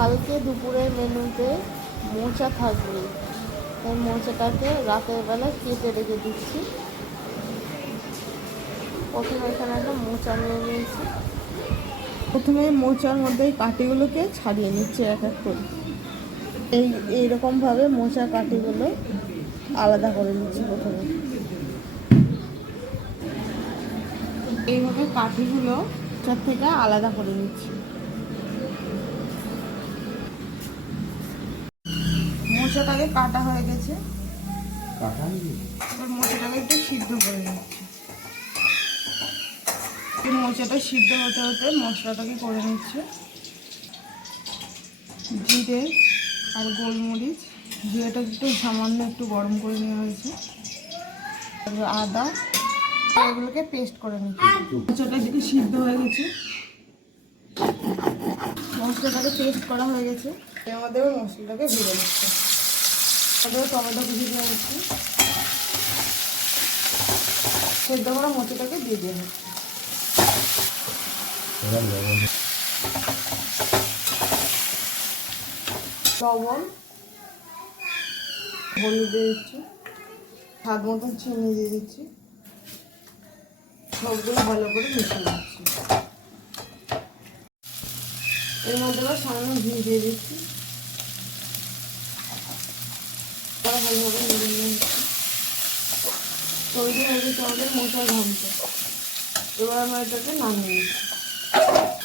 কালকে দুপুরের মেনুতে মোচা থাকবে। তাই মোচাটাকে রাতের বেলা কেটে রেখে দিচ্ছি। প্রথমে এখানে একটা মোচা নিয়ে নিয়েছি। প্রথমে মোচার মধ্যে এই কাঠিগুলোকে ছাড়িয়ে নিচ্ছে এক এক করে। এই, এইরকমভাবে মোচা কাঠিগুলো আলাদা করে নিচ্ছি প্রথমে। এইভাবে কাঠিগুলো মোচার থেকে আলাদা করে নিচ্ছি। মোচাটাকে কাটা হয়ে গেছে। এবার মোচাটাকে একটু সিদ্ধ করে নিচ্ছি। এই মোচাটা সিদ্ধ হতে হতে মশলাটাকে করে নিচ্ছে। জিরে আর গোলমরিচ। জিরেটা একটু সামান্য একটু গরম করে নেওয়া হয়েছে। তারপর আদা। এগুলোকে পেস্ট করে নিচ্ছি। মোচাটা যেটা সিদ্ধ হয়ে গেছে। মশলাটাকে পেস্ট করা হয়ে গেছে। এর মধ্যে এবার মশলাটাকে ভেজে নিচ্ছে। তারপরে টমেটো কুচি দিয়ে নিচ্ছি সেদ্ধ করা মোচাটাকে দিয়ে দিয়ে লবণ, হলুদ দিয়ে দিচ্ছি। স্বাদ মতন চিনি দিয়ে দিচ্ছি। সবগুলো ভালো করে মিশিয়ে দিচ্ছি এর মধ্যে সামান্য ঘি দিয়ে দিচ্ছি। আবার ভালোভাবে নিচ্ছি তৈরি হয়ে গেছে আমাদের মোচার ঘন্ট। এবার আমরা এটাকে নামিয়ে নিচ্ছি